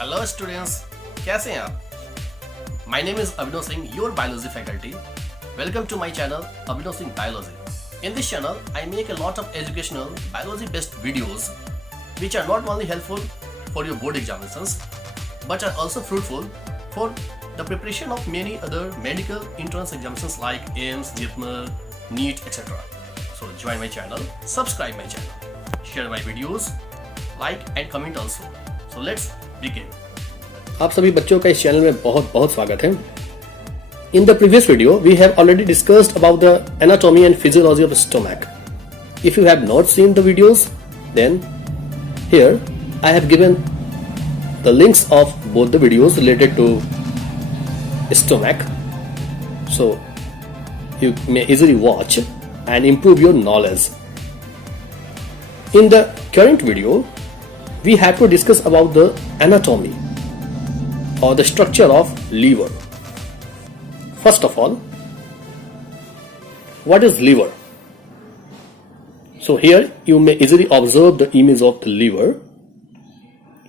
Hello students, कैसे हैं आप? My name is Abhinav Singh, your biology faculty. Welcome to my channel Abhinav Singh biology. In this channel, I make a lot of educational biology-based videos which are not only helpful for your board examinations but are also fruitful for the preparation of many other medical entrance examinations like AIIMS, JEEPMER, NEET, etc. So join my channel, subscribe my channel, share my videos, like and comment also. So let's begin. आप सभी बच्चों का इस channel में बहुत बहुत स्वागत है. In the previous video, we have already discussed about the anatomy and physiology of the stomach. If you have not seen the videos, then here I have given the links of both the videos related to stomach, so you may easily watch and improve your knowledge. In the current video, we have to discuss about the anatomy or the structure of liver. First of all, what is liver? So here you may easily observe the image of the liver.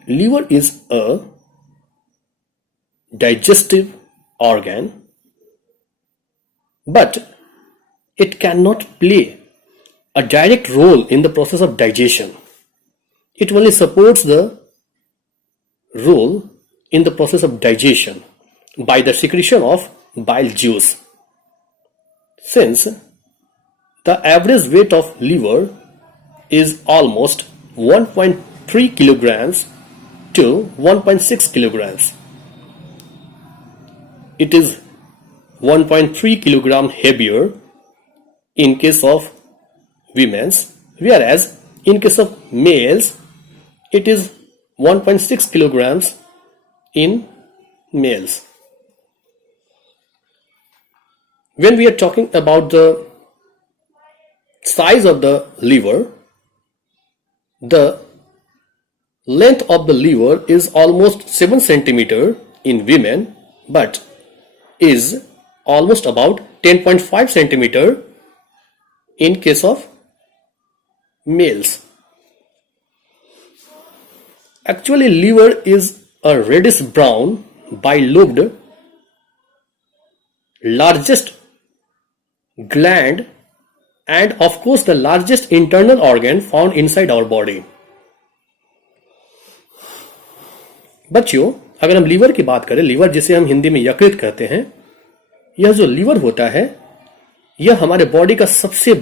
Liver is a digestive organ, but it cannot play a direct role in the process of digestion. It only supports the role in the process of digestion by the secretion of bile juice. Since the average weight of liver is almost 1.3 kilograms to 1.6 kilograms, it is 1.3 kilogram heavier in case of women's, whereas in case of males it is 1.6 kilograms in males. When we are talking about the size of the liver, the length of the liver is almost 7 centimeter in women, but is almost about 10.5 centimeter in case of males. Actually, liver is a reddish brown bilobed largest gland and of course the largest internal organ found inside our body. बच्चों, अगर हम liver की बात करें, liver जिसे हम हिंदी में यकृत कहते हैं, यह जो लीवर होता है यह हमारे बॉडी का सबसे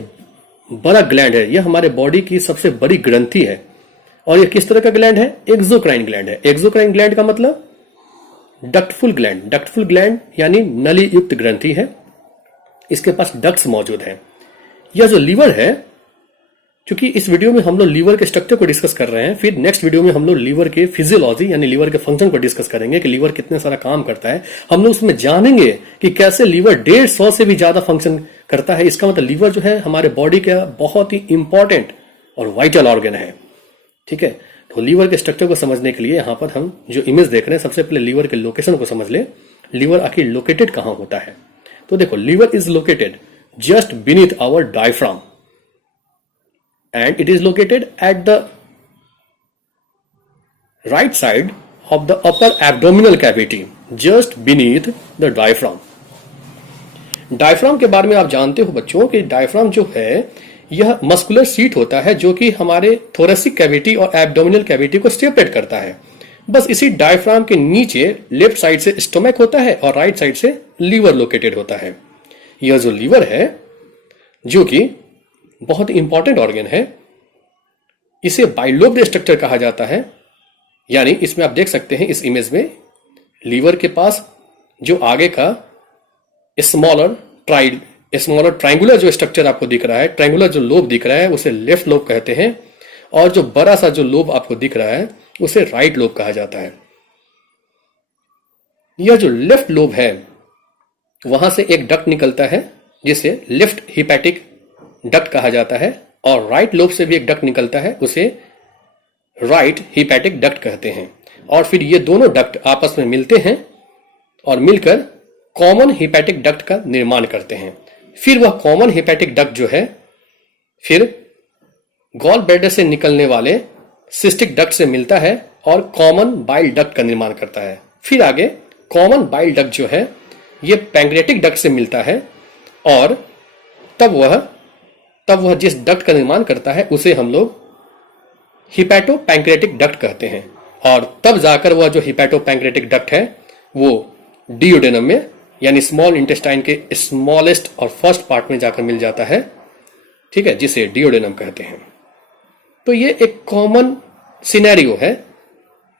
बड़ा ग्लैंड है. यह हमारे बॉडी की सबसे बड़ी ग्रंथि है. और यह किस तरह का ग्लैंड है? एक्सोक्राइन ग्लैंड है. एक्सोक्राइन ग्लैंड का मतलब डक्टफुल ग्लैंड. डक्टफुल ग्लैंड यानी नली युक्त ग्रंथि है. इसके पास डक्ट्स मौजूद हैं. यह जो लीवर है, क्योंकि इस वीडियो में हम लोग लीवर के स्ट्रक्चर को डिस्कस कर रहे हैं, फिर नेक्स्ट वीडियो में हम लोग लीवर के फिजियोलॉजी यानी लीवर के फंक्शन को डिस्कस करेंगे कि लीवर कितने सारा काम करता है. हम लोग उसमें जानेंगे कि कैसे लीवर 150 से भी ज्यादा फंक्शन करता है. इसका मतलब लीवर जो है हमारे बॉडी का बहुत ही इंपॉर्टेंट और वाइटल ऑर्गन है. ठीक है, तो लीवर के स्ट्रक्चर को समझने के लिए यहां पर हम जो इमेज देख रहे हैं, सबसे पहले लीवर के लोकेशन को समझ ले. लीवर आखिर लोकेटेड कहां होता है? तो देखो, liver is located just beneath our diaphragm and it is located at the right side of the upper abdominal cavity just beneath the diaphragm. Diaphragm के बारे में आप जानते हो बच्चों कि डायफ्राम जो है यह मस्कुलर सीट होता है जो कि हमारे थोरेसिक कैविटी और एब्डोमिनल कैविटी को सेपरेट करता है. बस इसी डायफ्राम के नीचे लेफ्ट साइड से स्टोमक होता है और राइट साइड से लीवर लोकेटेड होता है. यह जो लीवर है जो कि बहुत इंपॉर्टेंट ऑर्गन है, इसे बाइलोब्ड स्ट्रक्चर कहा जाता है. यानी इसमें आप देख सकते हैं इस इमेज में लीवर के पास जो आगे का स्मॉलर ट्रायंगुलर जो स्ट्रक्चर आपको दिख रहा है, ट्रायंगुलर जो लोब दिख रहा है उसे लेफ्ट लोब कहते हैं, और जो बड़ा सा जो लोब आपको दिख रहा है उसे राइट लोब कहा जाता है. यह जो लेफ्ट लोब है वहां से एक डक्ट निकलता है जिसे लेफ्ट हिपैटिक डक्ट कहा जाता है, और राइट लोब से भी एक डक्ट निकलता है, उसे राइट हिपैटिक डक्ट कहते हैं. और फिर ये दोनों डक्ट आपस में मिलते हैं और मिलकर कॉमन हिपैटिक डक्ट का निर्माण करते हैं. फिर वह कॉमन हिपैटिक डक्ट जो है फिर गॉल ब्लैडर से निकलने वाले सिस्टिक डक्ट से मिलता है और कॉमन बाइल डक्ट का निर्माण करता है। फिर आगे कॉमन बाइल डक्ट जो है ये पैंक्रेटिक डक्ट से मिलता है और तब वह जिस डक्ट का निर्माण करता है उसे हम लोग हिपैटो पैंक्रेटिक डक्ट कहते हैं। और तब जाकर वह जो हिपैटो पैंक्रेटिक डक्ट है वो डियोडेनम में यानी स्मॉल इंटेस्टाइन के स्मॉलेस्ट और फर्स्ट पार्ट में जाकर मिल जाता है, ठीक है, जिसे डियोडेनम कहते हैं। तो ये एक कॉमन सिनेरियो है,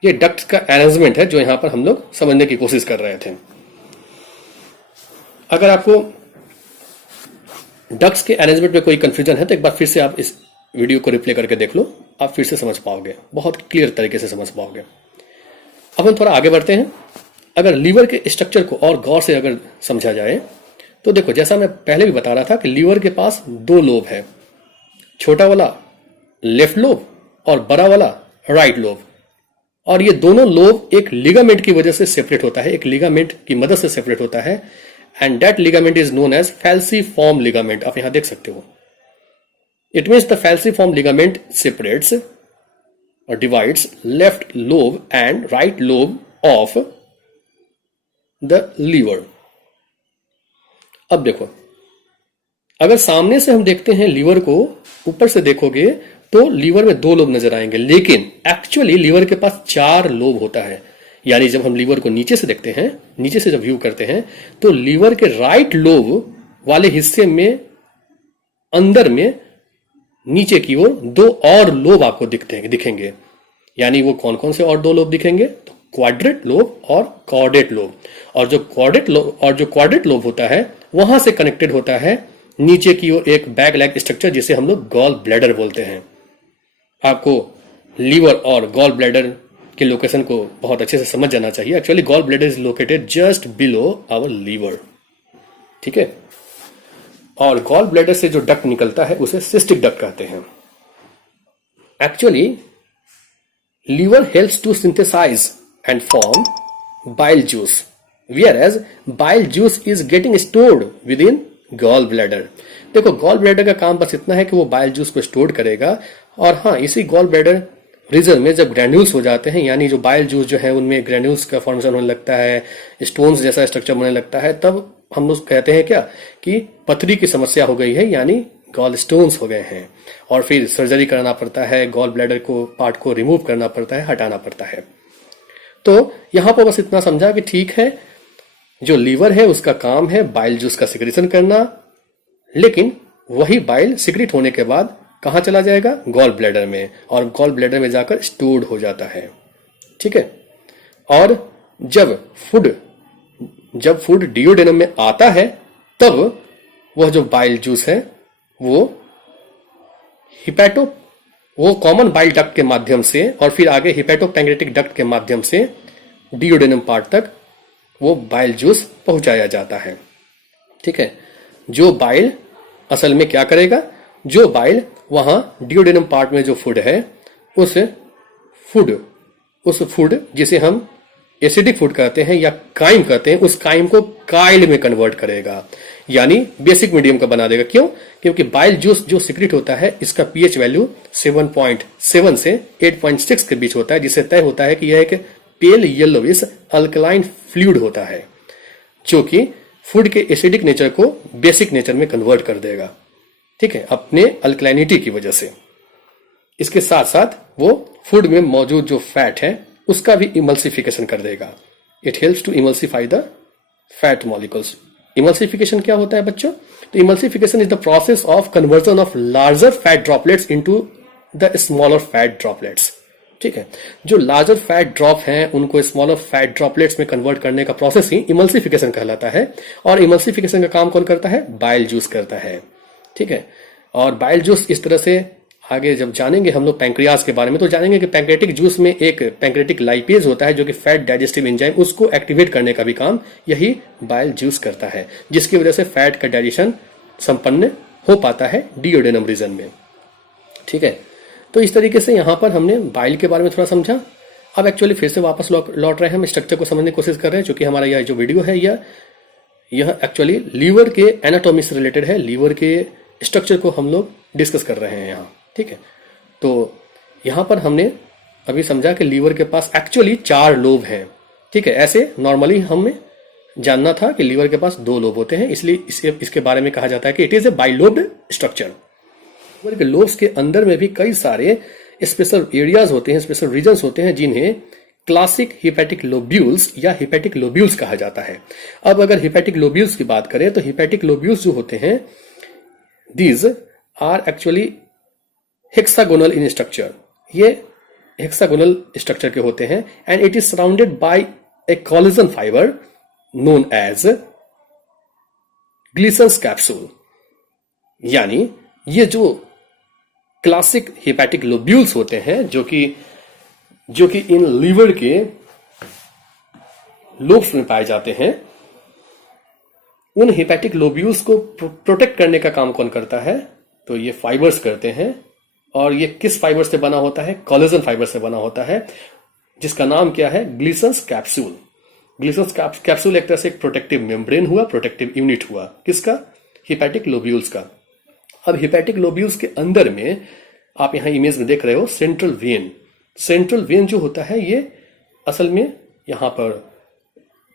ये डक्ट का अरेंजमेंट है जो यहां पर हम लोग समझने की कोशिश कर रहे थे। अगर आपको डक्ट्स के अरेंजमेंट में कोई कंफ्यूजन है तो एक बार फिर से आप इस वीडियो को रिप्ले करके देख लो, आप फिर से समझ पाओगे, बहुत क्लियर तरीके से समझ पाओगे। अब हम थोड़ा आगे बढ़ते हैं। अगर लीवर के स्ट्रक्चर को और गौर से अगर समझा जाए तो देखो, जैसा मैं पहले भी बता रहा था कि लीवर के पास दो लोब है, छोटा वाला लेफ्ट लोब और बड़ा वाला राइट लोब। और ये दोनों लोब एक लिगामेंट की वजह से सेपरेट होता है, एक लिगामेंट की मदद से सेपरेट होता है, and that ligament is known as falciform ligament. आप यहां देख सकते हो, it means the falciform ligament separates और divides left lobe and right lobe of the liver. अब देखो, अगर सामने से हम देखते हैं लीवर को, ऊपर से देखोगे तो लीवर में दो लोब नजर आएंगे, लेकिन एक्चुअली लीवर के पास 4 लोब होता है। यानी जब हम लीवर को नीचे से देखते हैं, नीचे से जब व्यू करते हैं, तो लीवर के राइट लोब वाले हिस्से में अंदर में नीचे की ओर 2 और लोब आपको दिखेंगे। यानी वो कौन कौन से और 2 लोब दिखेंगे? तो क्वाड्रेट लोब और कॉर्डेट लोब। और जो क्वाड्रेट लोब होता है वहां से कनेक्टेड होता है नीचे की ओर एक बैग लाइक स्ट्रक्चर जिसे हम लोग गॉल ब्लैडर बोलते हैं। आपको लीवर और गॉल ब्लैडर के लोकेशन को बहुत अच्छे से समझ जाना चाहिए। Actually gall bladder is located just below our liver, ठीक है। और गॉल ब्लैडर से जो डक्ट निकलता है उसे सिस्टिक डक्ट कहते हैं। Actually liver helps to synthesise and form bile juice, whereas bile juice is getting stored within gall bladder. देखो, गॉल ब्लैडर का काम बस इतना है कि वो बाइल जूस को स्टोर करेगा। और हाँ, इसी गॉल ब्लैडर रीजन में जब ग्रैन्यूल्स हो जाते हैं, यानी जो बाइल जूस जो है उनमें ग्रैन्यूल्स का फॉर्मेशन होने लगता है, स्टोन्स जैसा स्ट्रक्चर बनने लगता है, तब हम लोग कहते हैं क्या कि पथरी की समस्या हो गई है, यानी गॉल स्टोन्स हो गए हैं। और फिर सर्जरी करना पड़ता है, गॉल ब्लैडर को पार्ट को रिमूव करना पड़ता है, हटाना पड़ता है। तो यहां पर बस इतना समझा कि ठीक है, जो लीवर है उसका काम है बाइल जूस का सिक्रेशन करना, लेकिन वही बाइल सिक्रेट होने के बाद कहां चला जाएगा? गॉल ब्लैडर में, और गॉल ब्लैडर में जाकर स्टोर्ड हो जाता है, ठीक है। और जब फूड डियोडेनम में आता है तब वह जो बाइल जूस है वो कॉमन बाइल डक्ट के माध्यम से और फिर आगे हिपैटो पैंक्रेटिक डक्ट के माध्यम से डियोडेनम पार्ट तक वो बाइल जूस पहुंचाया जाता है, ठीक है। जो बाइल असल में क्या करेगा? जो बाइल वहां डियोडेनम पार्ट में जो फूड है उस फूड जिसे हम एसिडिक फूड कहते हैं या काइम कहते हैं, उस काइम को काइल में कन्वर्ट करेगा, यानी बेसिक मीडियम का बना देगा। क्यों? क्योंकि बाइल जूस जो सिक्रेट होता है इसका पीएच वैल्यू 7.7 से 8.6 के बीच होता है, जिससे तय होता है कि यह एक पेल येलोविश अल्कलाइन फ्लूइड होता है जो कि फूड के एसिडिक नेचर को बेसिक नेचर में कन्वर्ट कर देगा, ठीक है, अपने अल्कलाइनिटी की वजह से। इसके साथ साथ वो फूड में मौजूद जो फैट है उसका भी इमल्सिफिकेशन कर देगा। It helps to emulsify the fat molecules. Emulsification क्या होता है बच्चों? तो emulsification is the process of conversion of larger fat droplets into the smaller fat droplets, ठीक है। जो लार्जर फैट ड्रॉप हैं उनको स्मॉलर फैट ड्रॉपलेट्स में कन्वर्ट करने का प्रोसेस ही इमल्सिफिकेशन कहलाता है। और इमल्सिफिकेशन का काम कौन करता है? बाइल जूस करता है, ठीक है। और बाइल जूस इस तरह से आगे जब जानेंगे हम लोग पैंक्रियाज के बारे में तो जानेंगे कि पैंक्रेटिक जूस में एक पैंक्रेटिक लाइपेज होता है जो कि फैट डाइजेस्टिव एंजाइम, उसको एक्टिवेट करने का भी काम यही बाइल जूस करता है, जिसकी वजह से फैट का डाइजेशन संपन्न हो पाता है डियोडेनम रीजन में, ठीक है। तो इस तरीके से यहां पर हमने बाइल के बारे में थोड़ा समझा। अब एक्चुअली फिर से वापस लौट रहे हैं, हम स्ट्रक्चर को समझने की कोशिश कर रहे हैं, क्योंकि हमारा यह जो वीडियो है यह एक्चुअली लीवर के एनाटॉमी से रिलेटेड है। लीवर के स्ट्रक्चर को हम लोग डिस्कस कर रहे हैं यहाँ, ठीक है। तो यहाँ पर हमने अभी समझा कि लीवर के पास एक्चुअली 4 लोब हैं। ठीक है, ऐसे नॉर्मली हमें जानना था कि लीवर के पास 2 लोब होते हैं, इसलिए इसके बारे में कहा जाता है कि it is a bilobed structure. Liver के लोब्स के अंदर में भी कई सारे स्पेशल एरियाज होते हैं, स्पेशल रीजन्स होते हैं, जिन्हें क्लासिक हिपैटिक लोब्यूल्स या हिपैटिक लोब्यूल्स कहा जाता है। अब अगर हिपैटिक लोब्यूल्स की बात करें तो हिपैटिक लोब्यूल्स जो होते हैं, these are actually hexagonal in structure. ये हेक्सागोनल स्ट्रक्चर के होते हैं and it is surrounded by a collagen fibre known as Glisson's capsule. यानी ये जो क्लासिक हिपैटिक लोब्यूल्स होते हैं जो कि इन लीवर के लोब्स में पाए जाते हैं, उन हिपैटिक लोब्यूल्स को प्रोटेक्ट करने का काम कौन करता है? तो ये फाइबर्स करते हैं। और ये किस फाइबर से बना होता है? कोलेजन फाइबर से बना होता है, जिसका नाम क्या है? Glisson's capsule. ग्लिसन्स कैप्सूल एक तरह से एक प्रोटेक्टिव मेम्ब्रेन हुआ, प्रोटेक्टिव यूनिट हुआ। किसका? हिपैटिक लोब्यूल्स का। अब हिपैटिक लोब्यूल्स के अंदर में आप यहां इमेज में देख रहे हो सेंट्रल वेन। सेंट्रल वेन जो होता है ये असल में यहां पर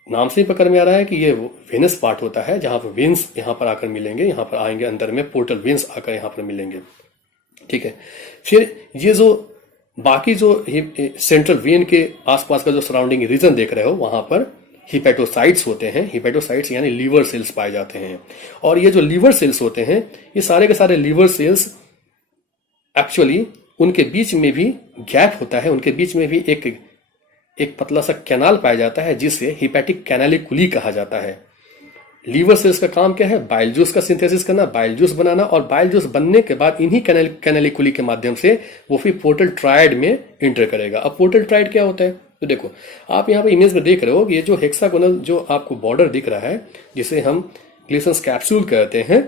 नाम से ही पकड़ में आ रहा है कि ये वेनस पार्ट होता है, जहां पर वेन्स यहां पर आकर मिलेंगे, यहां पर आएंगे अंदर में पोर्टल वेन्स आकर यहां पर मिलेंगे। ठीक है, फिर ये जो बाकी जो सेंट्रल वेन के आसपास का जो सराउंडिंग रीजन देख रहे हो, वहां पर हिपैटोसाइट्स होते हैं। हिपैटोसाइट्स यानी लीवर सेल्स पाए जाते हैं। और ये जो लीवर सेल्स होते हैं, ये सारे के सारे लीवर सेल्स एक्चुअली उनके बीच में भी गैप होता है, उनके बीच में भी एक पतला सा कैनाल पाया जाता है, जिसे हिपैटिक कैनालिकुली कहा जाता है। लीवर सेल्स का काम क्या है? बाइल जूस का सिंथेसिस करना, बाइल जूस बनाना, और बाइल जूस बनने के बाद इन्हीं कैनालिकुली के माध्यम से वो फिर पोर्टल ट्रायड में इंटर करेगा। अब पोर्टल ट्रायड क्या होता है? तो देखो, आप यहाँ पे इमेज में देख रहे हो कि ये जो हेक्सागोनल जो आपको बॉर्डर दिख रहा है, जिसे हम ग्लिसन्स कैप्सूल कहते हैं,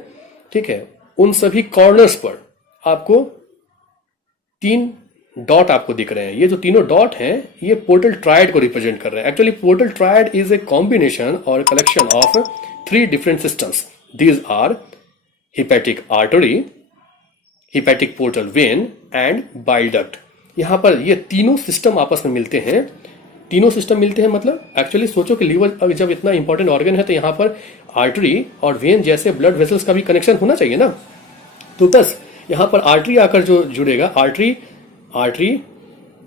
ठीक है, उन सभी कॉर्नर्स पर आपको 3 डॉट आपको दिख रहे हैं। ये जो तीनों डॉट हैं, ये पोर्टल ट्रायड को रिप्रेजेंट कर रहे हैं। Actually portal triad is a combination और collection of 3 different systems. These are hepatic artery, hepatic portal vein and bile duct. यहां पर ये तीनों सिस्टम आपस में मिलते हैं। तीनों सिस्टम मिलते हैं मतलब एक्चुअली सोचो कि लीवर जब इतना इंपॉर्टेंट ऑर्गन है, तो यहां पर आर्टरी और वेन जैसे ब्लड वेसल्स का भी कनेक्शन होना चाहिए ना। तो बस यहां पर आर्टरी आकर जो जुड़ेगा, आर्टरी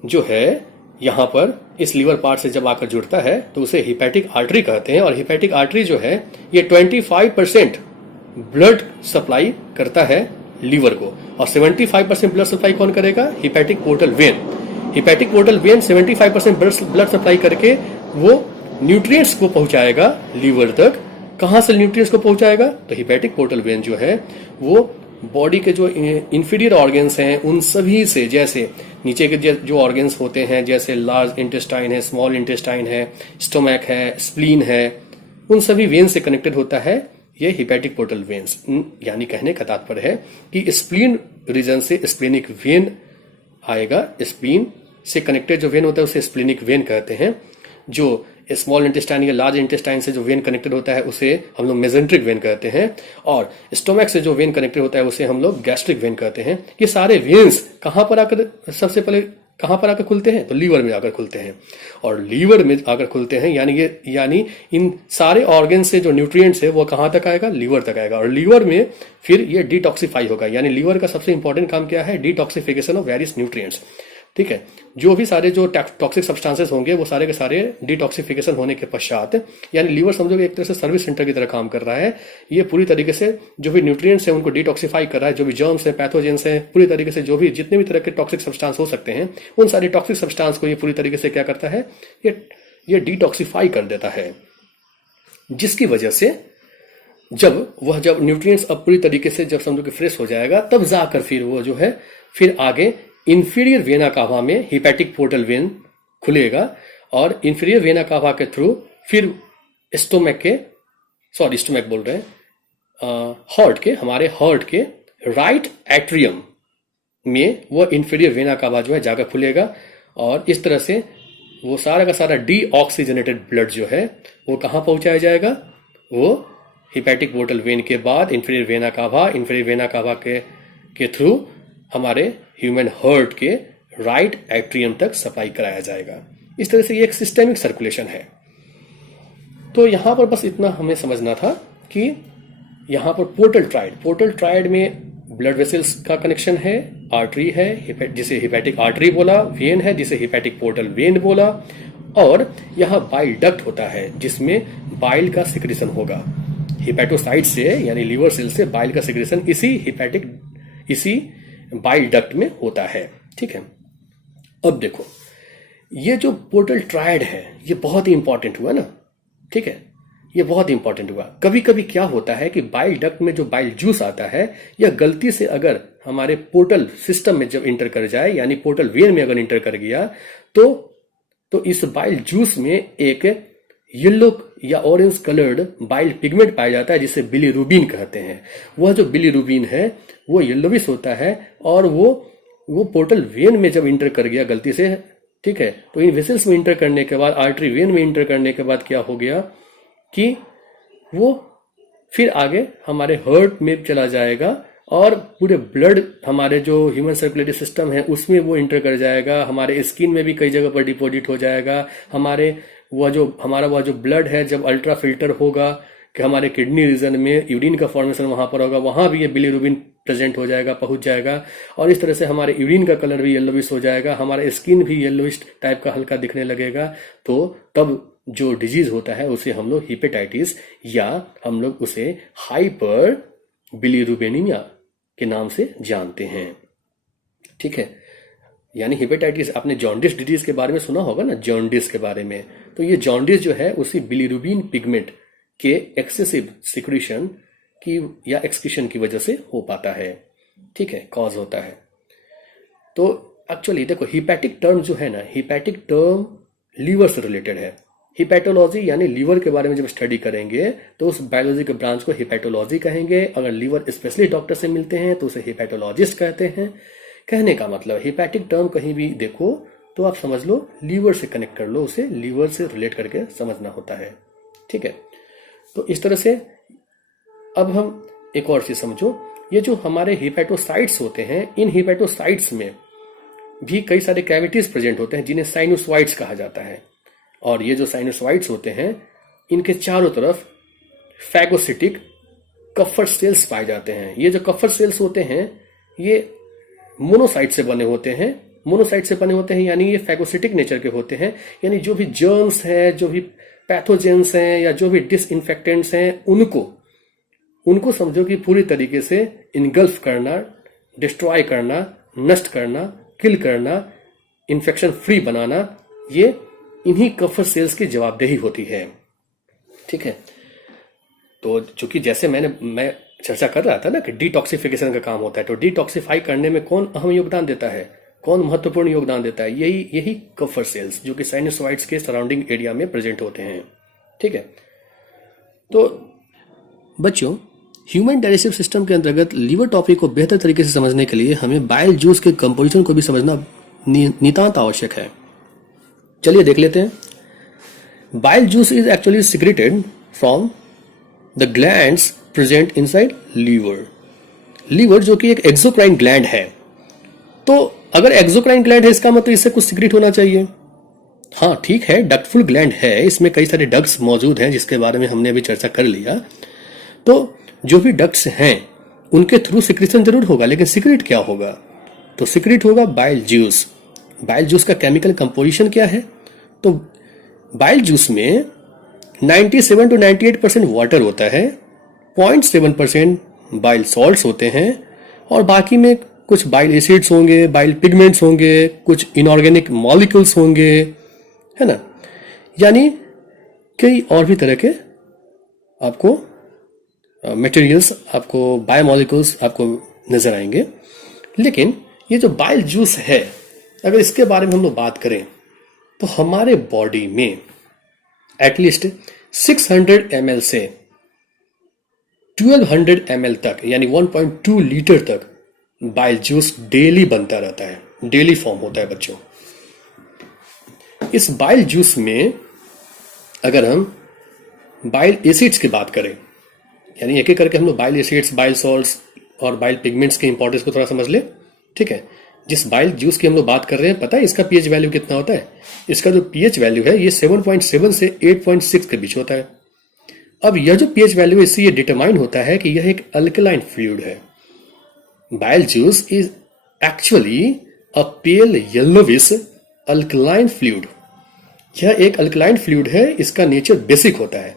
जो है यहां पर इस लीवर पार्ट से जब आकर जुड़ता है तो उसे हिपैटिक आर्टरी कहते हैं। और हिपैटिक आर्टरी जो है ये 25% ब्लड सप्लाई करता है लीवर को, और 75% ब्लड सप्लाई कौन करेगा? Hepatic portal when. Hepatic portal when 75% blood supply करके वो न्यूट्रिएंट्स को पहुंचाएगा लीवर तक। कहां से न्यूट्रिएंट्स को पहुंचाएगा? तो हिपैटिक पोर्टल वेन जो है वो बॉडी के जो इंफीरियर ऑर्गन्स हैं उन सभी से, जैसे नीचे के जो ऑर्गन्स होते हैं, जैसे लार्ज इंटेस्टाइन है, स्मॉल इंटेस्टाइन है, स्टोमैक है, स्प्लीन है, उन सभी वेन से कनेक्टेड होता है ये हिपैटिक पोर्टल वेन्स। यानी कहने का तात्पर्य है कि स्प्लीन रीजन से स्प्लेनिक वेन आएगा। स्प्लीन से कनेक्टेड जो वेन होता है उसे स्प्लेनिक वेन कहते हैं। जो स्मॉल इंटेस्टाइन या लार्ज इंटेस्टाइन से जो वेन कनेक्टेड होता है उसे हम लोग मेजेंट्रिक वेन कहते हैं, और स्टोमैक से जो वेन कनेक्टेड होता है उसे हम लोग गैस्ट्रिक वेन कहते हैं। ये सारे वेन्स कहां पर आकर सबसे पहले कहां पर आकर खुलते हैं? तो लीवर में आकर खुलते हैं। और लीवर में आकर खुलते हैं यानी इन सारे ऑर्गन से जो न्यूट्रिएंट्स है वो कहां तक आएगा? लीवर तक आएगा। और लीवर में फिर ये डिटॉक्सिफाई होगा। यानी लीवर का सबसे इंपॉर्टेंट काम क्या है? Detoxification of various nutrients. ठीक है, जो भी सारे जो टॉक्सिक सब्सटेंसेस होंगे वो सारे के सारे डिटॉक्सिफिकेशन होने के पश्चात, यानी लीवर समझो कि एक तरह से सर्विस सेंटर की तरह काम कर रहा है। ये पूरी तरीके से जो भी न्यूट्रिएंट्स हैं उनको डिटॉक्सिफाई कर रहा है। जो भी जर्म्स हैं, पैथोजेंस हैं, पूरी तरीके से जो भी जितने भी तरह के टॉक्सिक सब्सटेंस हो सकते हैं, उन सारे टॉक्सिक सब्सटेंस को ये पूरी तरीके से क्या करता है? ये डिटॉक्सिफाई कर देता है। जिसकी वजह से जब न्यूट्रिएंट्स अब पूरी तरीके से जब समझो कि फ्रेश हो जाएगा, तब जाकर फिर वो जो है फिर आगे इंफीरियर वेना कावा में हिपैटिक पोर्टल वेन खुलेगा, और इंफीरियर वेना कावा के थ्रू फिर हमारे हार्ट के राइट एट्रियम में वो इंफीरियर वेना कावा जो है जाकर खुलेगा। और इस तरह से वो सारा का सारा डीऑक्सीजनेटेड ब्लड जो है वो कहां पहुंचाया जाएगा? वो हिपैटिक पोर्टल वेन के बाद इंफीरियर वेना कावा के थ्रू हमारे ह्यूमन हार्ट के राइट एट्रियम तक सप्लाई कराया जाएगा। इस तरह से ये एक सिस्टेमिक सर्कुलेशन है। तो यहां पर बस इतना हमें समझना था कि यहां पर पोर्टल ट्राइड में ब्लड वेसल्स का कनेक्शन है, आर्टरी है जिसे हिपैटिक आर्टरी बोला, वेन है जिसे हिपैटिक पोर्टल वेन बोला, और यहां बाइल डक्ट होता है जिसमें बाइल का सिक्रेशन होगा। हिपैटोसाइट से यानी लीवर सेल से बाइल का सिक्रेशन इसी बाइल डक्ट में होता है। ठीक है, अब देखो ये जो पोर्टल ट्राइड है ये बहुत ही इंपॉर्टेंट हुआ ना। ठीक है, ये बहुत इंपॉर्टेंट हुआ। कभी कभी क्या होता है कि बाइल डक्ट में जो बाइल जूस आता है यह गलती से अगर हमारे पोर्टल सिस्टम में जब इंटर कर जाए यानी पोर्टल वेन में अगर इंटर कर गया तो इस बाइल जूस में एक येलो या ऑरेंज कलर्ड बाइल पिगमेंट पाया जाता है जिसे बिलीरुबिन कहते हैं। वह जो बिलीरुबिन है वो येलोविश होता है और वो पोर्टल वेन में जब इंटर कर गया गलती से, ठीक है, तो इन वेसल्स में इंटर करने के बाद, आर्टरी वेन में इंटर करने के बाद क्या हो गया कि वो फिर आगे हमारे हार्ट में चला जाएगा और पूरे ब्लड हमारे जो ह्यूमन सर्कुलेटरी सिस्टम है उसमें वो इंटर कर जाएगा। हमारे स्किन में भी कई जगह पर डिपॉजिट हो जाएगा। हमारा वह जो ब्लड है जब अल्ट्रा फिल्टर होगा कि हमारे किडनी रीजन में यूरिन का फॉर्मेशन वहां पर होगा, वहां भी ये बिलीरुबिन प्रेजेंट हो जाएगा, पहुंच जाएगा, और इस तरह से हमारे यूरिन का कलर भी येलोविश हो जाएगा, हमारा स्किन भी येलोविश टाइप का हल्का दिखने लगेगा। तो तब जो डिजीज होता है उसे हम लोग हिपेटाइटिस या हम लोग उसे हाइपर बिलीरुबिनेमिया के नाम से जानते हैं। ठीक है, यानी हिपेटाइटिस, आपने जॉन्डिस डिजीज के बारे में सुना होगा ना, जॉन्डिस के बारे में, तो ये जॉन्डिस जो है उसी बिलीरुबिन पिगमेंट के एक्सेसिव सिक्रीशन की या एक्सक्रीशन की वजह से हो पाता है। ठीक है, कॉज होता है। तो एक्चुअली देखो हिपैटिक टर्म जो है ना, हिपैटिक टर्म लीवर से रिलेटेड है। हिपैटोलॉजी यानी लीवर के बारे में जब स्टडी करेंगे तो उस बायोलॉजी के ब्रांच को हिपैटोलॉजी कहेंगे। अगर लीवर स्पेशलिस्ट डॉक्टर से मिलते हैं तो उसे हिपैटोलॉजिस्ट कहते हैं। कहने का मतलब हिपैटिक टर्म कहीं भी देखो तो आप समझ लो लीवर से कनेक्ट कर लो, उसे लीवर से रिलेट करके समझना होता है। ठीक है, तो इस तरह से अब हम एक और चीज समझो, ये जो हमारे हिपैटोसाइट्स होते हैं, इन हिपैटोसाइट्स में भी कई सारे कैविटीज प्रेजेंट होते हैं जिन्हें साइनोसॉइड्स कहा जाता है। और ये जो साइनोसॉइड्स होते हैं इनके चारों तरफ फैगोसिटिक कफर सेल्स पाए जाते हैं। ये जो कफर सेल्स होते हैं ये मोनोसाइट से बने होते हैं। मोनोसाइट से बने होते हैं यानी ये फैगोसिटिक नेचर के होते हैं, यानी जो भी जर्म्स हैं, जो भी पैथोजेंस हैं या जो भी डिसइंफेक्टेंट्स हैं उनको समझो कि पूरी तरीके से इनगल्फ करना, डिस्ट्रॉय करना, नष्ट करना, किल करना, इन्फेक्शन फ्री बनाना, ये इन्हीं कफर सेल्स की जवाबदेही होती है। ठीक है, तो चूंकि जैसे मैं चर्चा कर रहा था ना कि डिटॉक्सिफिकेशन का काम होता है, तो डिटॉक्सिफाई करने में कौन अहम योगदान देता है, कौन महत्वपूर्ण योगदान देता है, यही कफर सेल्स जो कि साइनोसॉइड्स के सराउंडिंग एरिया में प्रेजेंट होते हैं। ठीक है, तो बच्चों ह्यूमन डाइजेस्टिव सिस्टम के अंतर्गत लीवर टॉपिक को बेहतर तरीके से समझने के लिए हमें बाइल जूस के कंपोजिशन को भी समझना नितांत आवश्यक है। चलिए देख लेते हैं। Bile juice is actually secreted from the glands present inside liver. Liver जो कि एक एक्सोक्राइन ग्लैंड है, तो अगर एक्सोक्राइन ग्लैंड है इसका मतलब इससे कुछ सीक्रेट होना चाहिए। हाँ ठीक है, डक्टफुल ग्लैंड है, इसमें कई सारे डक्ट्स मौजूद हैं जिसके बारे में हमने अभी चर्चा कर लिया। तो जो भी डक्ट्स हैं उनके थ्रू सिक्रेशन जरूर होगा, लेकिन सीक्रेट क्या होगा, तो सीक्रेट होगा बाइल जूस। बाइल जूस का केमिकल कंपोजिशन क्या है, तो बाइल जूस में 97 to 98% वाटर होता है, 0.7% बाइल सॉल्ट्स होते हैं और बाकी में कुछ बाइल एसिड्स होंगे, बाइल पिगमेंट्स होंगे, कुछ इनऑर्गेनिक मॉलिक्यूल्स होंगे, है ना, यानी कई और भी तरह के आपको मटेरियल्स, आपको बायोमॉलिक्यूल्स आपको नजर आएंगे। लेकिन ये जो बाइल जूस है, अगर इसके बारे में हम लोग बात करें तो हमारे बॉडी में एटलीस्ट 600 ml से 1200 ml तक यानी 1.2 लीटर तक बाइल जूस डेली बनता रहता है, डेली फॉर्म होता है बच्चों। इस बाइल जूस में अगर हम बाइल एसिड्स की बात करें, यानी एक एक करके हम लोग बाइल एसिड्स, बाइल सॉल्ट्स और बाइल पिगमेंट्स के इंपॉर्टेंस को थोड़ा समझ ले। ठीक है, जिस बाइल जूस की हम लोग बात कर रहे हैं, पता है इसका पीएच वैल्यू कितना होता है? इसका जो पीएच वैल्यू है ये 7.7 से 8.6 के बीच होता है। अब यह जो पीएच वैल्यू है इससे ये डिटरमाइन होता है कि यह एक अल्कलाइन फ्लूइड है। Bile juice is actually a pale yellowish alkaline fluid. यह एक अल्कलाइन फ्लूइड है, इसका नेचर बेसिक होता है।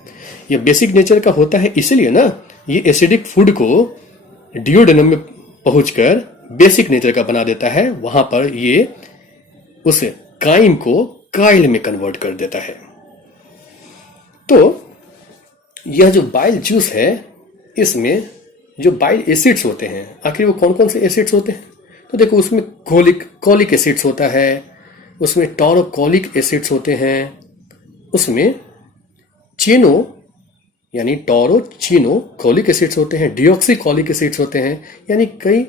यह बेसिक नेचर का होता है इसलिए ना ये एसिडिक फूड को डिओडेनम में पहुंचकर बेसिक नेचर का बना देता है, वहां पर ये उस काइम को काइल में कन्वर्ट कर देता है। तो यह जो बाइल जूस है इसमें जो बाइल एसिड्स होते हैं, आखिर वो कौन कौन से एसिड्स होते हैं? तो देखो उसमें कॉलिक एसिड्स होता है, उसमें टॉरोकॉलिक एसिड्स होते हैं, उसमें चीनो यानी टॉरोचीनो कॉलिक एसिड्स होते हैं, डिऑक्सी कॉलिक एसिड्स होते हैं, यानी कई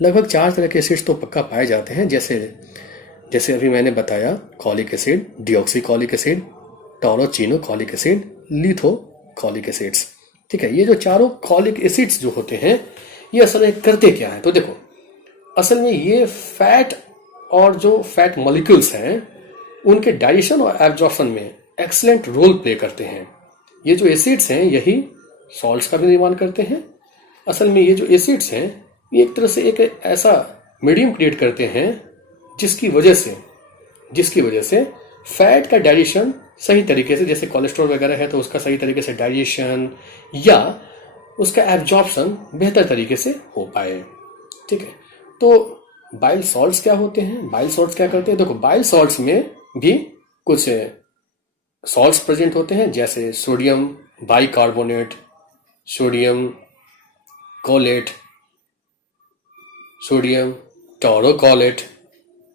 लगभग 4 तरह के एसिड्स तो पक्का पाए जाते हैं। जैसे अभी मैंने बताया, cholic acid, deoxy cholic acid, taurocheno cholic acid, litho cholic acids. ठीक है, ये जो चारों कॉलिक एसिड्स जो होते हैं ये असल में करते क्या है? तो देखो असल में ये फैट और जो फैट मॉलिक्यूल्स हैं उनके डाइजेशन और एब्जॉर्प्शन में एक्सीलेंट रोल प्ले करते हैं। ये जो एसिड्स हैं यही सॉल्ट्स का भी निर्माण करते हैं। असल में ये जो एसिड्स हैं ये एक तरह से एक ऐसा मीडियम क्रिएट करते हैं जिसकी वजह से फैट का डाइजेशन सही तरीके से, जैसे कोलेस्ट्रॉल वगैरह है तो उसका सही तरीके से डाइजेशन या उसका एब्जॉर्प्शन बेहतर तरीके से हो पाए। ठीक है, तो बाइल सॉल्ट्स क्या होते हैं? बाइल सॉल्ट्स क्या करते हैं? देखो बाइल सॉल्ट्स में भी कुछ सॉल्ट्स प्रेजेंट होते हैं, जैसे sodium bicarbonate, sodium cholate, sodium taurocholate.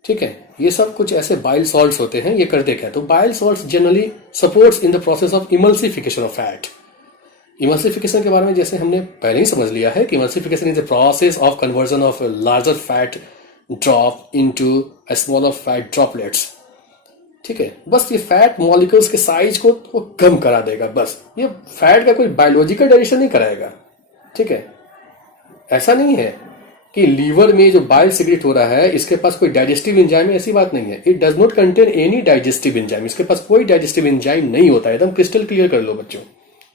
ठीक है, ये सब कुछ ऐसे बाइल सॉल्ट्स होते हैं। ये करते क्या? तो bile salts generally supports in the process of emulsification of fat. Emulsification के बारे में जैसे हमने पहले ही समझ लिया है कि emulsification is the process of conversion of larger fat drop into a smaller fat droplets. ठीक है, बस ये फैट मॉलिक्यूल्स के साइज को वो कम करा देगा, बस ये फैट का कोई बायोलॉजिकल डाइजेशन नहीं कराएगा। ठीक है, ऐसा नहीं है कि लीवर में जो बाइल सिक्रेट हो रहा है इसके पास कोई डाइजेस्टिव एंजाइम है, ऐसी बात नहीं है। It does not contain any digestive enzyme, इसके पास कोई डाइजेस्टिव एंजाइम नहीं होता है। एकदम क्रिस्टल क्लियर कर लो बच्चों।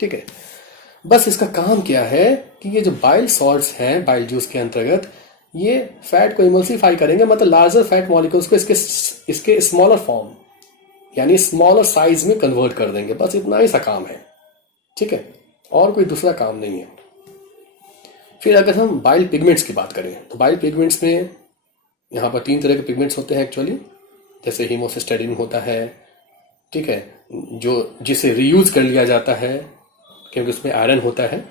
ठीक है, बस इसका काम क्या है कि ये जो बाइल सॉल्ट्स हैं बाइल जूस के अंतर्गत ये फैट को इमल्सिफाई करेंगे, मतलब लार्जर फैट मॉलिक्यूल्स को इसके स्मॉलर फॉर्म यानी स्मॉलर साइज में कन्वर्ट कर देंगे। बस इतना ही सा काम है। ठीक है, और कोई दूसरा काम नहीं है। फिर अगर हम बाइल पिगमेंट्स की बात करें तो बाइल पिगमेंट्स में यहाँ पर 3 तरह के पिगमेंट्स होते हैं एक्चुअली, जैसे हीमोसिस्टेरिन होता है। ठीक है, जिसे रीयूज कर लिया जाता है क्योंकि उसमें आयरन होता है।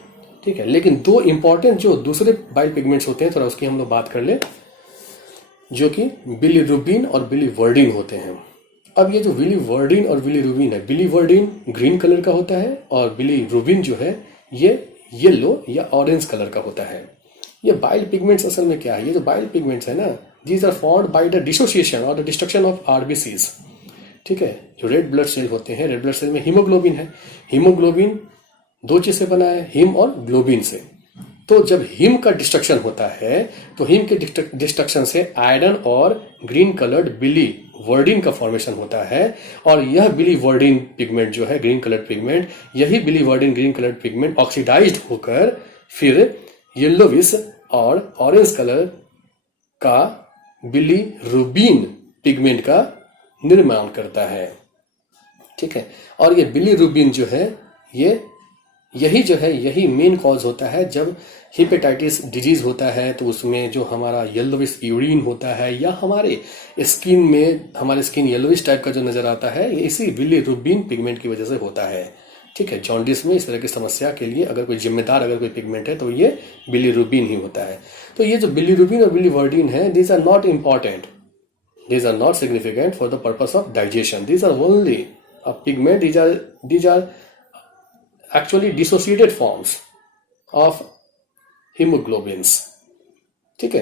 ठीक है, लेकिन 2 इंपॉर्टेंट जो दूसरे बाइल पिगमेंट्स होते हैं थोड़ा उसकी हम लोग बात कर ले, जो कि बिलीरुबिन और बिलीवर्डिन होते हैं। अब ये जो बिलीवर्डिन और बिलीरुबिन है, बिलीवर्डिन ग्रीन कलर का होता है और बिलीरुबिन जो है ये येलो या ऑरेंज कलर का होता है। ये बाइल पिगमेंट्स असल में क्या है? ये जो बाइल पिगमेंट्स है ना, these are formed by the dissociation और द डिस्ट्रक्शन ऑफ आरबीसीज। ठीक है, जो रेड ब्लड सेल होते हैं, रेड ब्लड सेल में हीमोग्लोबिन है। हीमोग्लोबिन 2 चीज से बना है, हिम और ग्लोबिन से। तो जब हिम का डिस्ट्रक्शन होता है तो हिम के डिस्ट्रक्शन से आयरन और ग्रीन कलर्ड बिलीवर्डिन का फॉर्मेशन होता है, और यह बिलीवर्डिन पिगमेंट जो है ग्रीन कलर्ड पिगमेंट, यही biliverdin green coloured pigment oxidised होकर फिर येलोविश और ऑरेंज कलर का बिलीरुबिन पिगमेंट का निर्माण करता है। ठीक है, और ये बिलीरुबिन जो है यही मेन कॉज होता है जब हेपेटाइटिस डिजीज होता है, तो उसमें जो हमारा येलोविश यूरिन होता है या हमारे स्किन येलोविश टाइप का जो नजर आता है, ये इसी बिलीरुबिन पिगमेंट की वजह से होता है। ठीक है, जॉन्डिस में इस तरह की समस्या के लिए अगर कोई पिगमेंट है तो ये बिलीरुबिन ही होता है। तो ये जो बिलीरुबिन और बिलीवर्डिन है, these are not important, these are not significant for the purpose of digestion, these are only a pigment, these are actually dissociated forms of hemoglobins। ठीक है,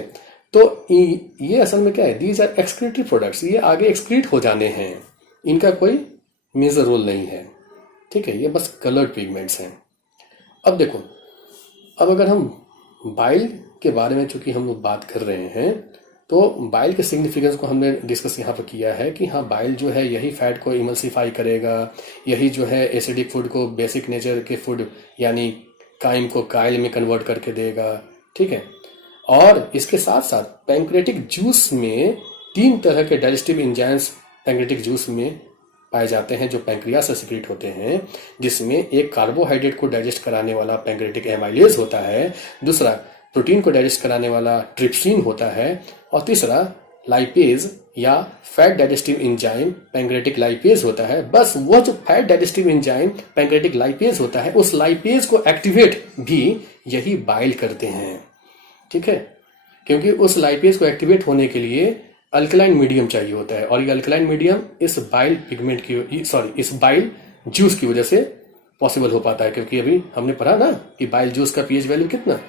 तो ये असल में क्या है? these are excretory products, ये आगे एक्सक्रीट हो जाने हैं, इनका कोई मेजर रोल नहीं है। ठीक है, ये बस कलर्ड पिगमेंट्स हैं। अब देखो, अब अगर हम बाइल के बारे में चूंकि हम लोग बात कर रहे हैं तो बाइल के सिग्निफिकेंस को हमने डिस्कस यहाँ पर किया है कि हाँ, बाइल जो है यही फैट को इमल्सिफाई करेगा, यही जो है एसिडिक फूड को बेसिक नेचर के फूड यानी काइम को काइल में कन्वर्ट करके देगा। ठीक है, और इसके साथ साथ पैंक्रेटिक जूस में 3 तरह के डाइजेस्टिव एंजाइम्स पैंक्रेटिक जूस में पाए जाते हैं जो पैंक्रियास से सिक्रीट होते हैं, जिसमें एक कार्बोहाइड्रेट को डाइजेस्ट कराने वाला पैंक्रेटिक एमाइलेज होता है, दूसरा प्रोटीन को डाइजेस्ट कराने वाला ट्रिप्सिन होता है, और तीसरा लाइपेज या fat digestive enzyme pancreatic lipase होता है। बस वो जो fat digestive enzyme pancreatic lipase होता है, उस लाइपेज को एक्टिवेट भी यही बाइल करते हैं। ठीक है, क्योंकि उस लाइपेज को एक्टिवेट होने के लिए अल्कलाइन मीडियम चाहिए होता है, और ये अल्कलाइन मीडियम इस बाइल पिगमेंट की इस बाइल जूस की वजह से पॉसिबल हो पाता है। क्योंकि अभी हमने पढ़ा ना कि बाइल जूस का पीएच वैल्यू कितना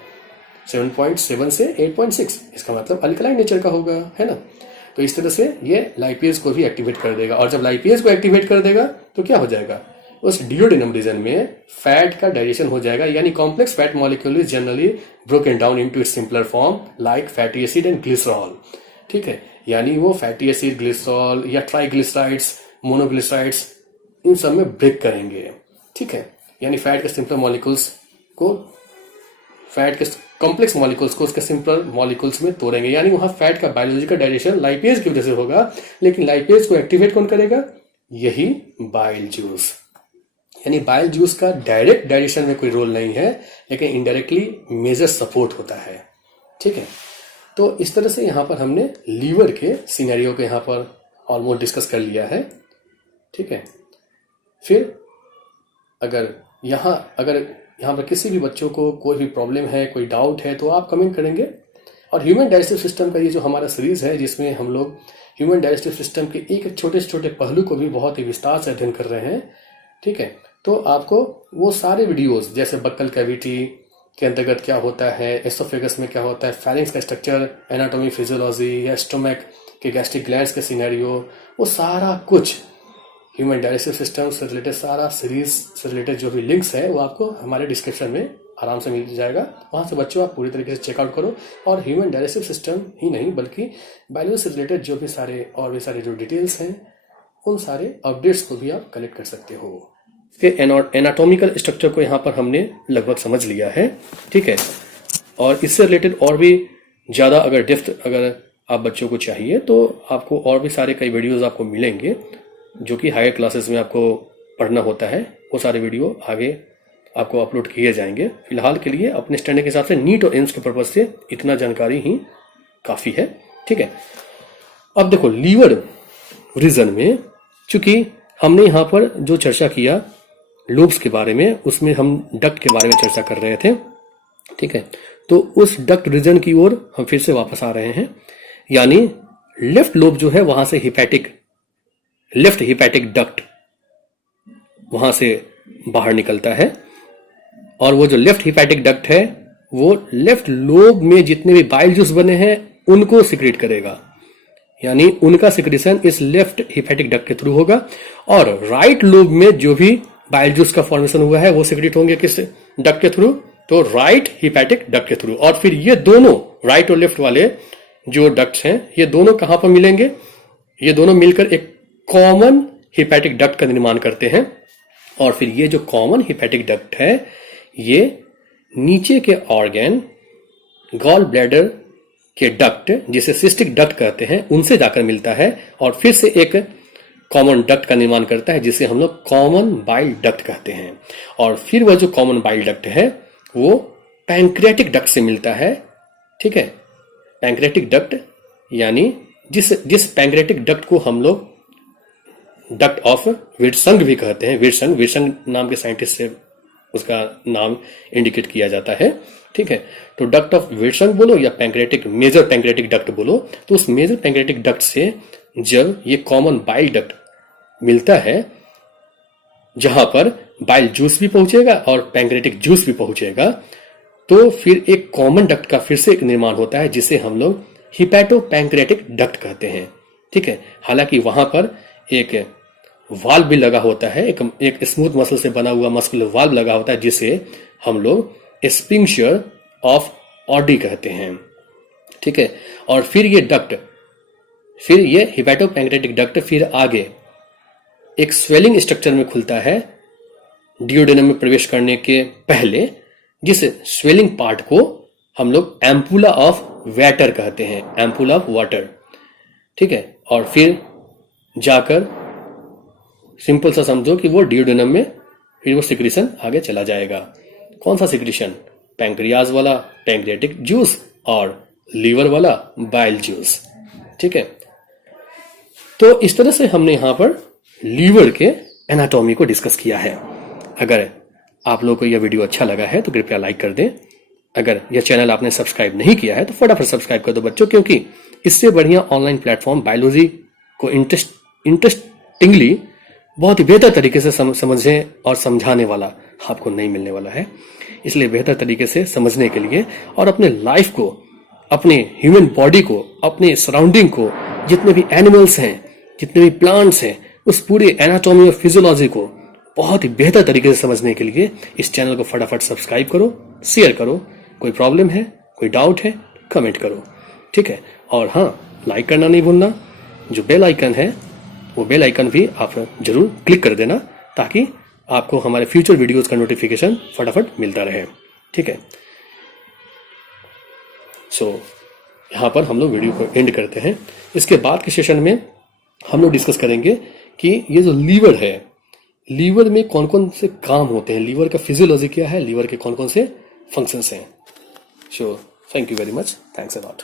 7.7 से 8.6, इसका मतलब अल्कलाइन नेचर का होगा, है ना। तो इस तरह से ये लाइपेज को भी एक्टिवेट कर देगा, और जब लाइपेज को एक्टिवेट कर देगा तो क्या हो जाएगा, उस डियोडेनम रीजन में फैट का डाइजेशन हो जाएगा, यानी complex fat molecule is generally broken down into its simpler form like fatty acid and glycerol. ठीक है, यानी वो फैटी एसिड, ग्लिसरॉल या ट्राइग्लिसराइड्स, मोनोग्लिसराइड्स, इन सब में ब्रेक करेंगे। ठीक है, यानी फैट के सिंपलर मॉलिक्यूल्स को, फैट के कॉम्प्लेक्स मॉलिक्यूल्स को उसके सिंपलर मॉलिक्यूल्स में तोड़ेंगे, यानी वहां फैट का बायोलॉजिकल डाइजेशन लाइपेज की वजह से होगा। लेकिन लाइपेज को एक्टिवेट कौन करेगा, यही बाइल जूस। यानी बाइल जूस का डायरेक्ट डाइजेशन में कोई रोल नहीं है, लेकिन इनडायरेक्टली मेजर सपोर्ट होता है। ठीक है, तो इस तरह से यहां पर हमने लीवर के सिनेरियो को यहां पर ऑलमोस्ट डिस्कस कर लिया है। ठीक है, फिर अगर यहाँ पर किसी भी बच्चों को कोई भी प्रॉब्लम है, कोई डाउट है, तो आप कमेंट करेंगे। और ह्यूमन डाइजेस्टिव सिस्टम का ये जो हमारा सीरीज है, जिसमें हम लोग ह्यूमन डाइजेस्टिव सिस्टम के एक छोटे छोटे पहलू को भी बहुत ही विस्तार से अध्ययन कर रहे हैं। ठीक है, तो आपको वो सारे वीडियोस, जैसे बक्कल कैविटी के अंतर्गत क्या होता है, एसोफेगस में क्या होता है, फेरिंक्स का स्ट्रक्चर, एनाटॉमी, फिजियोलॉजी, या स्टोमक के गैस्ट्रिक ग्लैंड्स के सिनेरियो, वो सारा कुछ ह्यूमन डाइजेस्टिव सिस्टम से रिलेटेड सारा सीरीज से रिलेटेड जो भी लिंक्स है वो आपको हमारे डिस्क्रिप्शन में आराम से मिल जाएगा। वहां से बच्चों आप पूरी तरीके से चेकआउट करो, और ह्यूमन डाइजेस्टिव सिस्टम ही नहीं बल्कि बायोलॉजी से रिलेटेड जो भी सारे और भी सारे जो डिटेल्स हैं, उन सारे अपडेट्स को भी आप कलेक्ट कर सकते हो। एनाटॉमिकल स्ट्रक्चर को यहाँ पर हमने लगभग समझ लिया है। ठीक है, और इससे रिलेटेड और भी ज़्यादा अगर डेप्थ अगर आप बच्चों को चाहिए तो आपको और भी सारे कई वीडियोस आपको मिलेंगे जो कि हायर क्लासेस में आपको पढ़ना होता है। वो सारे वीडियो आगे आपको अपलोड किए जाएंगे। फिलहाल के लिए अपने स्टैंडर्ड के हिसाब से नीट और एम्स के पर्पज से इतना जानकारी ही काफ़ी है। ठीक है, अब देखो लीवर रीजन में, चूंकि हमने यहाँ पर जो चर्चा किया लोब्स के बारे में, उसमें हम डक्ट के बारे में चर्चा कर रहे थे। ठीक है, तो उस डक्ट रीजन की ओर हम फिर से वापस आ रहे हैं। यानी लेफ्ट लोब जो है वहां से लेफ्ट हिपैटिक डक्ट वहां से बाहर निकलता है, और वो जो लेफ्ट हिपैटिक डक्ट है वो लेफ्ट लोब में जितने भी बाइल जूस बने हैं उनको सिक्रेट करेगा, यानी उनका सिक्रेशन इस लेफ्ट हिपैटिक डक्ट के थ्रू होगा। और राइट लोब में जो भी बाइल जूस का फॉर्मेशन हुआ है वो सिक्रेट होंगे किस डक्ट के थ्रू, तो राइट हिपैटिक डक्ट के थ्रू। और फिर ये दोनों राइट और लेफ्ट वाले जो डक्ट्स हैं ये दोनों कहां पर मिलेंगे, ये दोनों मिलकर एक कॉमन हिपैटिक डक्ट का निर्माण करते हैं। और फिर ये जो कॉमन हिपैटिक डक्ट है ये नीचे के ऑर्गन गॉल ब्लैडर के डक्ट, जिसे सिस्टिक डक्ट कहते हैं, उनसे जाकर मिलता है और फिर से एक कॉमन डक्ट का निर्माण करता है जिसे हम लोग कॉमन बाइल डक्ट कहते हैं। और फिर वह जो कॉमन बाइल डक्ट है वो पैंक्रियाटिक डक्ट से मिलता है। ठीक है, पैंक्रियाटिक डक्ट यानी जिस पैंक्रियाटिक डक्ट को हम लोग डक्ट ऑफ विर्संग भी कहते हैं। विर्संग नाम के साइंटिस्ट से उसका नाम इंडिकेट किया जाता है। ठीक है, तो डक्ट ऑफ विर्संग बोलो या मेजर पैंक्रियाटिक डक्ट बोलो, तो उस मेजर पैंक्रियाटिक डक्ट से जब ये कॉमन बाइल डक्ट मिलता है जहां पर बाइल जूस भी पहुंचेगा और पैंक्रियाटिक जूस भी पहुंचेगा, तो फिर एक कॉमन डक्ट का फिर से एक निर्माण होता है जिसे हम लोग हिपैटो पैंक्रियाटिक डक्ट कहते हैं। ठीक है, हालांकि वहां पर एक वाल्व भी लगा होता है, एक स्मूथ मसल से बना हुआ मस्कुलर वाल्व लगा होता है जिसे हम लोग स्पिंक्चर ऑफ ऑडी कहते हैं। ठीक है। और फिर ये डक्ट, फिर ये हिपैटोपैंक्रेटिक डक्ट फिर आगे एक स्वेलिंग स्ट्रक्चर में खुलता है डियोडेनम में प्रवेश करने के पहले, जिस स्वेलिंग पार्ट को हम लोग एम्पुला ऑफ वाटर कहते हैं, एम्पुला ऑफ वाटर, ठीक है। और फिर जाकर सिंपल सा समझो कि वो डियोडेनम में फिर वो सिक्रीशन आगे चला जाएगा। कौन सा सिक्रीशन? पैंक्रियाज वाला पैंक्रियाटिक जूस और लीवर वाला बाइल जूस, ठीक है। तो इस तरह से हमने यहां पर लीवर के एनाटॉमी को डिस्कस किया है। अगर आप लोगों को यह वीडियो अच्छा लगा है तो कृपया लाइक कर दें। अगर यह चैनल आपने सब्सक्राइब नहीं किया है तो फटाफट सब्सक्राइब कर दो बच्चों, क्योंकि इससे बढ़िया ऑनलाइन प्लेटफॉर्म बायोलॉजी को इंटरेस्टिंगली बहुत ही बेहतर तरीके से समझने और समझाने वाला आपको नहीं मिलने वाला है। इसलिए बेहतर तरीके से समझने के लिए और अपने लाइफ को, अपने ह्यूमन बॉडी को, अपने सराउंडिंग को, जितने भी एनिमल्स हैं, जितने भी प्लांट्स हैं, उस पूरे एनाटॉमी और फिजियोलॉजी को बहुत ही बेहतर तरीके से समझने के लिए इस चैनल को फटाफट सब्सक्राइब करो, शेयर करो। कोई प्रॉब्लम है, कोई डाउट है, कमेंट करो, ठीक है। और हाँ, लाइक करना नहीं भूलना। जो बेल आइकन है वो बेल आइकन भी आप जरूर क्लिक कर देना, ताकि आपको हमारे फ्यूचर वीडियोस का नोटिफिकेशन फटाफट मिलता रहे, ठीक है। सो यहाँ पर हम लोग वीडियो को एंड करते हैं। इसके बाद के सेशन में हम लोग डिस्कस करेंगे कि ये जो लीवर है, लीवर में कौन कौन से काम होते हैं, लीवर का फिजियोलॉजी क्या है, लीवर के कौन कौन से फंक्शंस हैं। So thank you very much, thanks a lot.